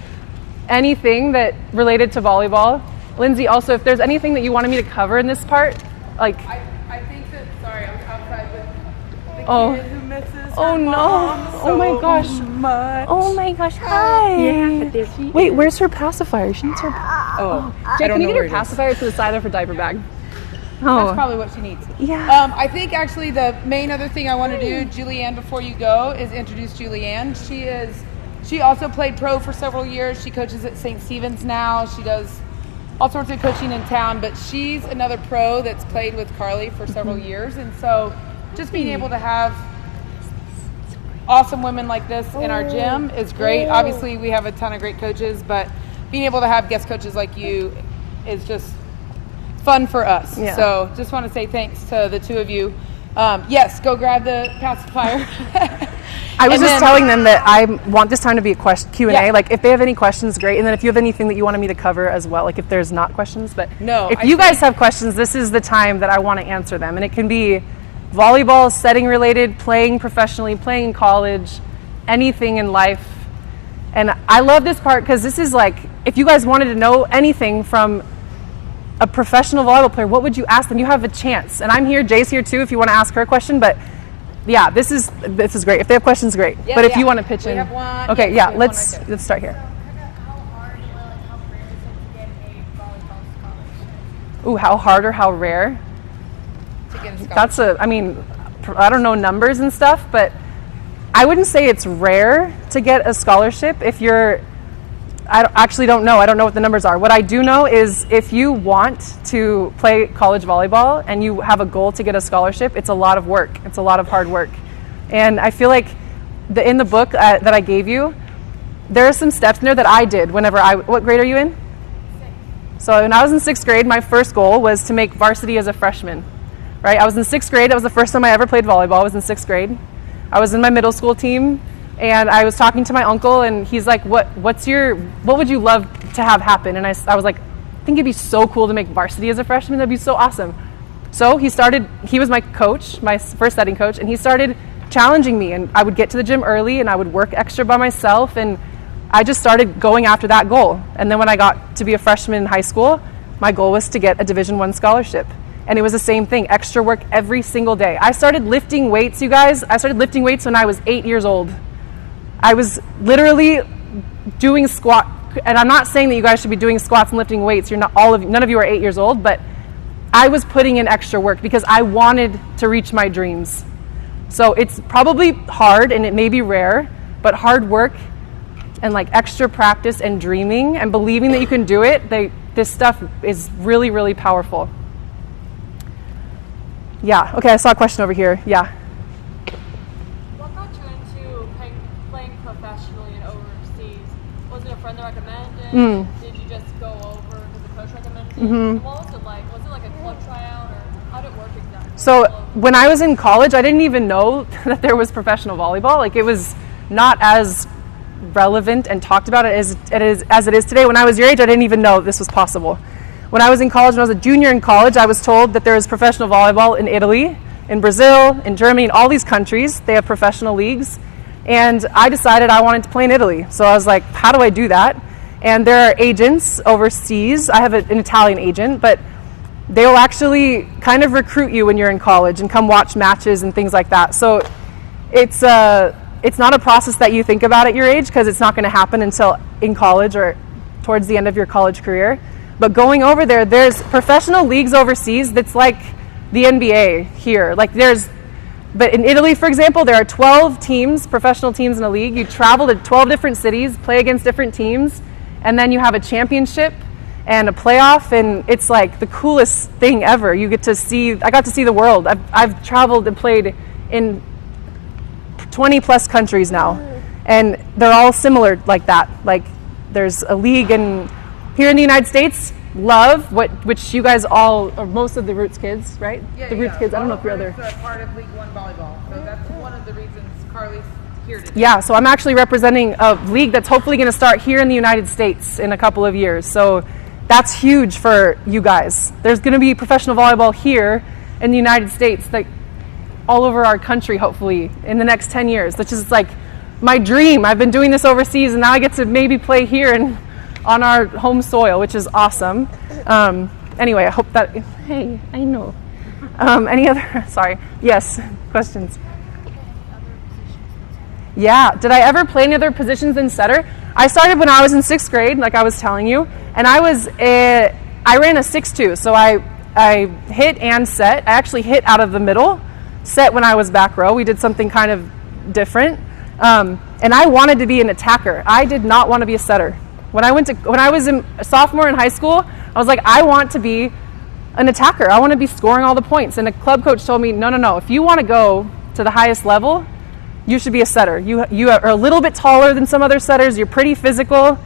anything that related to volleyball. Lindsay, also, if there's anything that you wanted me to cover in this part, like... I think that, sorry, I was outside with the Oh. kid who misses her Oh, no. mom Oh, my so gosh. much. Oh my gosh, hi. Yeah, there she Wait, is. where's her pacifier? She needs her... Oh, Jake, I can don't you know get where her it is. pacifier to the side of her diaper bag? That's Oh, probably what she needs. yeah. I think actually the main other thing I want to do, Julianne, before you go, is introduce Julianne. She also played pro for several years. She coaches at St. Stephen's now. She does all sorts of coaching in town, but she's another pro that's played with Carli for several years. And so just being able to have awesome women like this in our gym is great. Obviously, we have a ton of great coaches, but being able to have guest coaches like you is just fun for us. Yeah. So just want to say thanks to the two of you. Yes, go grab the pacifier. I was And just then- telling them that I want this time to be a Q&A. Yeah. Like, if they have any questions, great. And then if you have anything that you wanted me to cover as well, like if there's not questions. But No, if I you guys think- have questions, this is the time that I want to answer them. And it can be volleyball, setting related, playing professionally, playing in college, anything in life. And I love this part because this is like, if you guys wanted to know anything from a professional volleyball player, what would you ask them? You have a chance. And I'm here, Jay's here too, if you want to ask her a question. But yeah, this is great. If they have questions, great. Yeah, but if yeah. you want to pitch We in, have one. okay, Yes, yeah, we have let's one right there. start here. How hard or like how rare is it to get a volleyball scholarship? Ooh, how hard or how rare? To get a scholarship. That's I don't know numbers and stuff, but I wouldn't say it's rare to get a scholarship if you're. Actually don't know. I don't know what the numbers are. What I do know is if you want to play college volleyball and you have a goal to get a scholarship, it's a lot of work. It's a lot of hard work. And I feel like in the book that I gave you, there are some steps in there that I did whenever what grade are you in? 6th. So when I was in 6th grade, my first goal was to make varsity as a freshman, right? I was in 6th grade. That was the first time I ever played volleyball. I was in 6th grade. I was in my middle school team. And I was talking to my uncle, and he's like, what would you love to have happen? And I was like, I think it'd be so cool to make varsity as a freshman. That'd be so awesome. So he was my coach, my first setting coach, and he started challenging me. And I would get to the gym early, and I would work extra by myself. And I just started going after that goal. And then when I got to be a freshman in high school, my goal was to get a Division I scholarship. And it was the same thing, extra work every single day. I started lifting weights, you guys. I started lifting weights when I was 8 years old. I was literally doing squat, and I'm not saying that you guys should be doing squats and lifting weights. None of you are 8 years old, but I was putting in extra work because I wanted to reach my dreams. So it's probably hard and it may be rare, but hard work and like extra practice and dreaming and believing that you can do it, this stuff is really, really powerful. Yeah, okay, I saw a question over here. Yeah. What got you into playing professionally and overseas? Was it a friend that recommended? Did you just go over because the coach recommended? Mm-hmm. What was it like? Was it like a club tryout, or how did it work exactly? So when I was in college, I didn't even know that there was professional volleyball. Like, it was not as relevant and talked about as it is today. When I was your age, I didn't even know this was possible. When I was in college, when I was a junior in college, I was told that there was professional volleyball in Italy, in Brazil, in Germany, in all these countries. They have professional leagues. And I decided I wanted to play in Italy. So I was like, how do I do that? And there are agents overseas. I have an Italian agent, but they will actually kind of recruit you when you're in college and come watch matches and things like that. So it's not a process that you think about at your age, because it's not going to happen until in college or towards the end of your college career. But going over there, there's professional leagues overseas that's like the NBA here. Like, there's But in Italy, for example, there are 12 teams, professional teams in a league. You travel to 12 different cities, play against different teams, and then you have a championship and a playoff, and it's like the coolest thing ever. You get to see, I got to see the world. I've traveled and played in 20 plus countries now, and they're all similar like that. Like there's a league, and here in the United States, which you guys all, or most of the Roots kids, right? The Roots kids, I don't know if you're other. It's part of League One volleyball, so that's one of the reasons Carli's here today. Yeah, so I'm actually representing a league that's hopefully going to start here in the United States in a couple of years. So that's huge for you guys. There's going to be professional volleyball here in the United States, like all over our country, hopefully in the next 10 years. Which is like my dream. I've been doing this overseas, and now I get to maybe play here and on our home soil, which is awesome. Anyway, I hope that, hey, I know. Any other, sorry, yes, questions? Yeah, did I ever play any other positions than setter? I started when I was in 6th grade, like I was telling you, and I ran a 6-2, so I hit and set. I actually hit out of the middle, set when I was back row. We did something kind of different, and I wanted to be an attacker. I did not want to be a setter. When I was a sophomore in high school, I was like, I want to be an attacker. I want to be scoring all the points. And the club coach told me, no. If you want to go to the highest level, you should be a setter. You are a little bit taller than some other setters. You're pretty physical,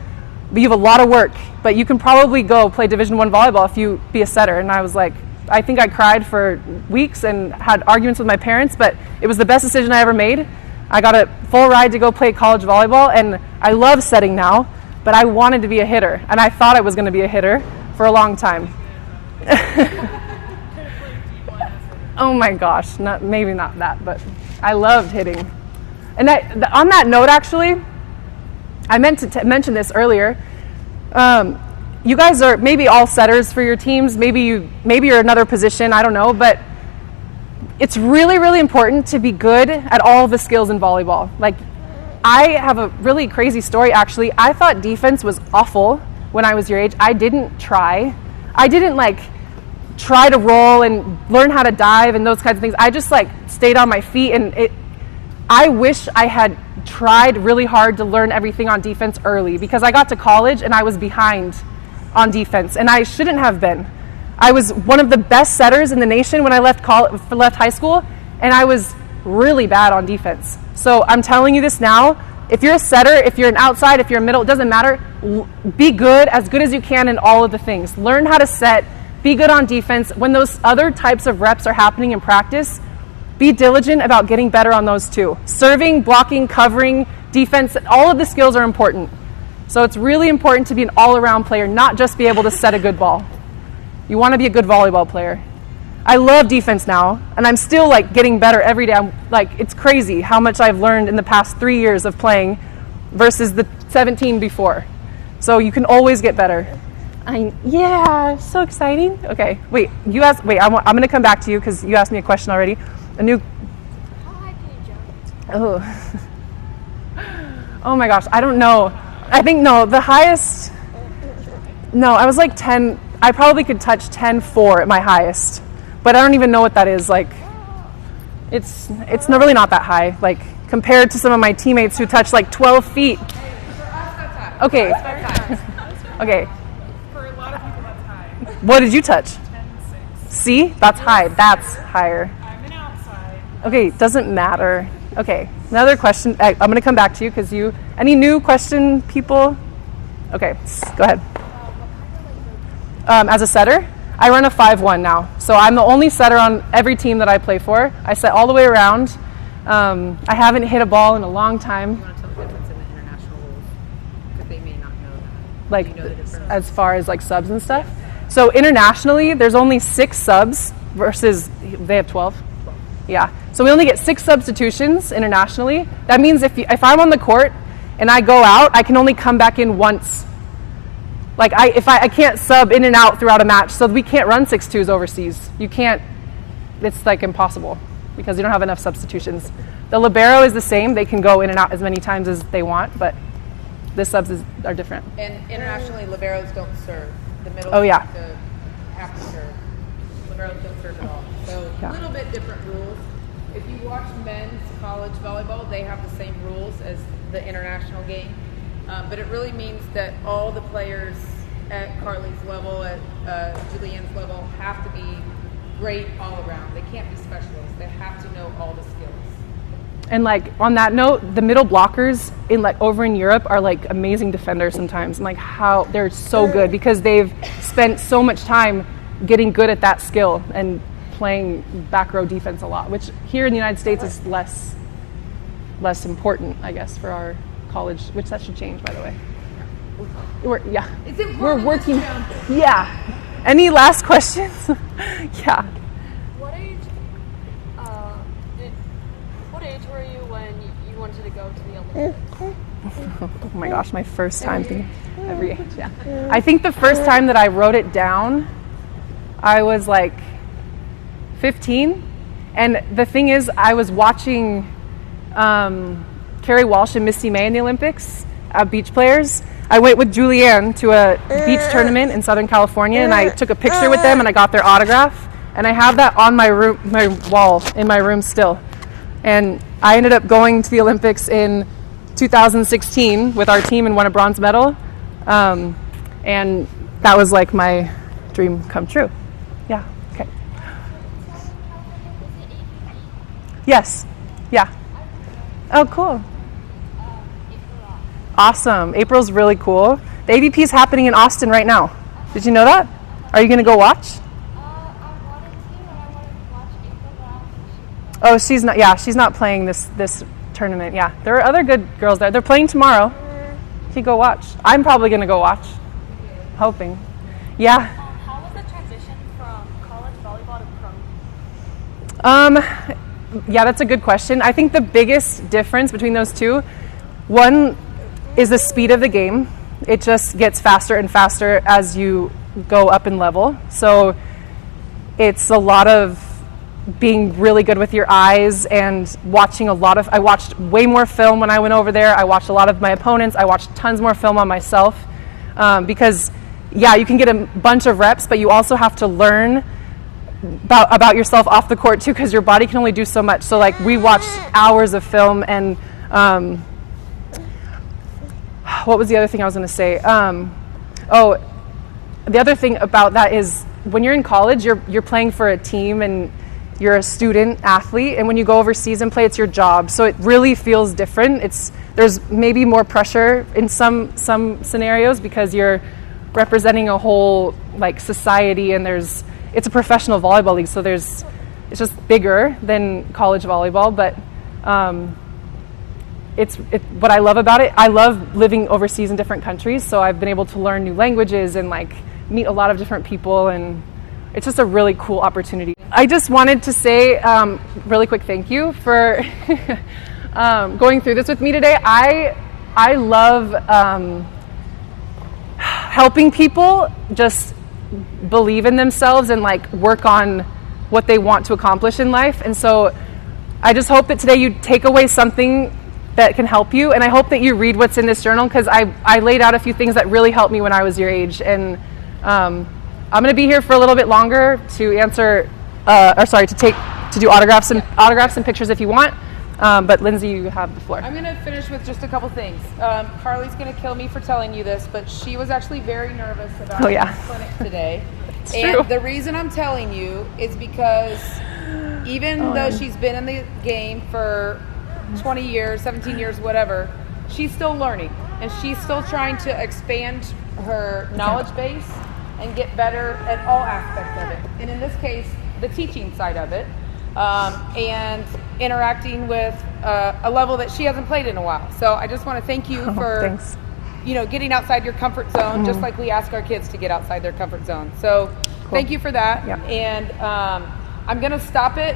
but you have a lot of work. But you can probably go play Division I volleyball if you be a setter. And I was like, I think I cried for weeks and had arguments with my parents, but it was the best decision I ever made. I got a full ride to go play college volleyball, and I love setting now. But I wanted to be a hitter, and I thought I was going to be a hitter for a long time. Oh my gosh, maybe not that, but I loved hitting. And on that note, actually, I meant to mention this earlier. You guys are maybe all setters for your teams. Maybe you're another position. I don't know, but it's really, really important to be good at all the skills in volleyball. Like, I have a really crazy story, actually. I thought defense was awful when I was your age. I didn't try. I didn't try to roll and learn how to dive and those kinds of things. I just stayed on my feet, and I wish I had tried really hard to learn everything on defense early, because I got to college and I was behind on defense, and I shouldn't have been. I was one of the best setters in the nation when I left high school, and I was really bad on defense. So I'm telling you this now, if you're a setter, if you're an outside, if you're a middle, it doesn't matter. Be good as you can in all of the things. Learn how to set, be good on defense. When those other types of reps are happening in practice, be diligent about getting better on those too. Serving, blocking, covering, defense, all of the skills are important. So it's really important to be an all-around player, not just be able to set a good ball. You want to be a good volleyball player. I love defense now, and I'm still getting better every day. It's crazy how much I've learned in the past 3 years of playing versus the 17 before. So you can always get better. Yeah, so exciting. Okay, wait, I'm going to come back to you because you asked me a question already. How high can you jump? Oh my gosh, I don't know. I think, the highest, I was 10, I probably could touch 10.4 at my highest. But I don't even know what that is. It's really not that high. Compared to some of my teammates who touch 12 feet. Okay. Okay. For a lot of people, that's high. What did you touch? 10.6. See? That's high. That's higher. I'm an outside. Okay, doesn't matter. Okay, another question. I'm going to come back to you because any new question, people? Okay, go ahead. As a setter? I run a 5-1 now, so I'm the only setter on every team that I play for. I set all the way around. I haven't hit a ball in a long time. You want to tell the difference in the international rules? Because they may not know that. Do you know the difference? As far as subs and stuff? So internationally, there's only 6 subs versus they have 12. Yeah, so we only get 6 substitutions internationally. That means if I'm on the court and I go out, I can only come back in once. I can't sub in and out throughout a match, so we can't run 6-2s overseas. You can't, it's impossible because you don't have enough substitutions. The libero is the same. They can go in and out as many times as they want, but the subs are different. And internationally, liberos don't serve. The middle have to serve. Liberos don't serve at all. So a little bit different rules. if you watch men's college volleyball, they have the same rules as the international game. But it really means that all the players at Carli's level, at Julianne's level, have to be great all around. They can't be specialists. They have to know all the skills. And like on that note, the middle blockers in like over in Europe are like amazing defenders sometimes. And like how they're so good because they've spent so much time getting good at that skill and playing back row defense a lot, which here in the United States is less important, I guess, for our college, which that should change, by the way. It's important. We're working. Yeah. Any last questions? Yeah. What age were you when you wanted to go to the Olympics? Oh my gosh, my first time thinking every age, yeah. I think the first time that I wrote it down, I was like 15. And the thing is, I was watching Carrie Walsh and Misty May in the Olympics, beach players. I went with Julianne to a beach tournament in Southern California, and I took a picture with them, and I got their autograph. And I have that on my wall in my room still. And I ended up going to the Olympics in 2016 with our team and won a bronze medal. And that was like my dream come true. Yeah, okay. Yes, yeah. Oh, cool. Awesome. April's really cool. The AVP is happening in Austin right now. Did you know that? Are you going to go watch? Oh, she's not. Yeah, she's not playing this tournament. Yeah, there are other good girls there. They're playing tomorrow. You could go watch. I'm probably going to go watch. Hoping. Yeah. How was the transition from college volleyball to pro? Yeah, that's a good question. I think the biggest difference between those two, one is the speed of the game. It just gets faster and faster as you go up in level. So it's a lot of being really good with your eyes and watching I watched way more film when I went over there. I watched a lot of my opponents. I watched tons more film on myself because, yeah, you can get a bunch of reps, but you also have to learn about yourself off the court too, because your body can only do so much. So like we watched hours of film, and what was the other thing I was going to say? The other thing about that is when you're in college, you're playing for a team and you're a student athlete, and when you go overseas and play, it's your job. So it really feels different. There's maybe more pressure in some scenarios because you're representing a whole like society, and it's a professional volleyball league, so it's just bigger than college volleyball. But what I love about it. I love living overseas in different countries, so I've been able to learn new languages and like meet a lot of different people, and it's just a really cool opportunity. I just wanted to say really quick thank you for going through this with me today. I love helping people just believe in themselves and like work on what they want to accomplish in life. And so I just hope that today you take away something that can help you, and I hope that you read what's in this journal, because I laid out a few things that really helped me when I was your age. And I'm going to be here for a little bit longer to answer to do autographs and pictures if you want. But Lindsay, you have the floor. I'm going to finish with just a couple things. Carli's going to kill me for telling you this, but she was actually very nervous about the clinic today. And true. The reason I'm telling you is because even though she's been in the game for 20 years, 17 years, whatever, she's still learning, and she's still trying to expand her knowledge base and get better at all aspects of it. And in this case, the teaching side of it, and interacting with a level that she hasn't played in a while. So I just want to thank you for getting outside your comfort zone, just like we ask our kids to get outside their comfort zone. So thank you for that. Yeah. And I'm going to stop it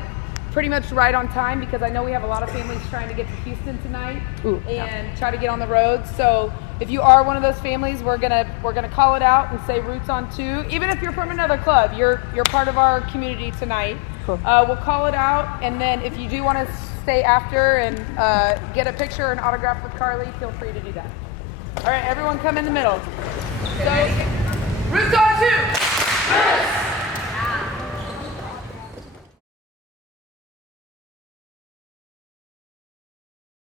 pretty much right on time, because I know we have a lot of families trying to get to Houston tonight and try to get on the road. So if you are one of those families, we're gonna call it out and say Roots on 2. Even if you're from another club, you're part of our community tonight. Cool. We'll call it out, and then if you do want to stay after and get a picture or an autograph with Carli, feel free to do that. All right, everyone come in the middle. So, Roots on 2! Roots!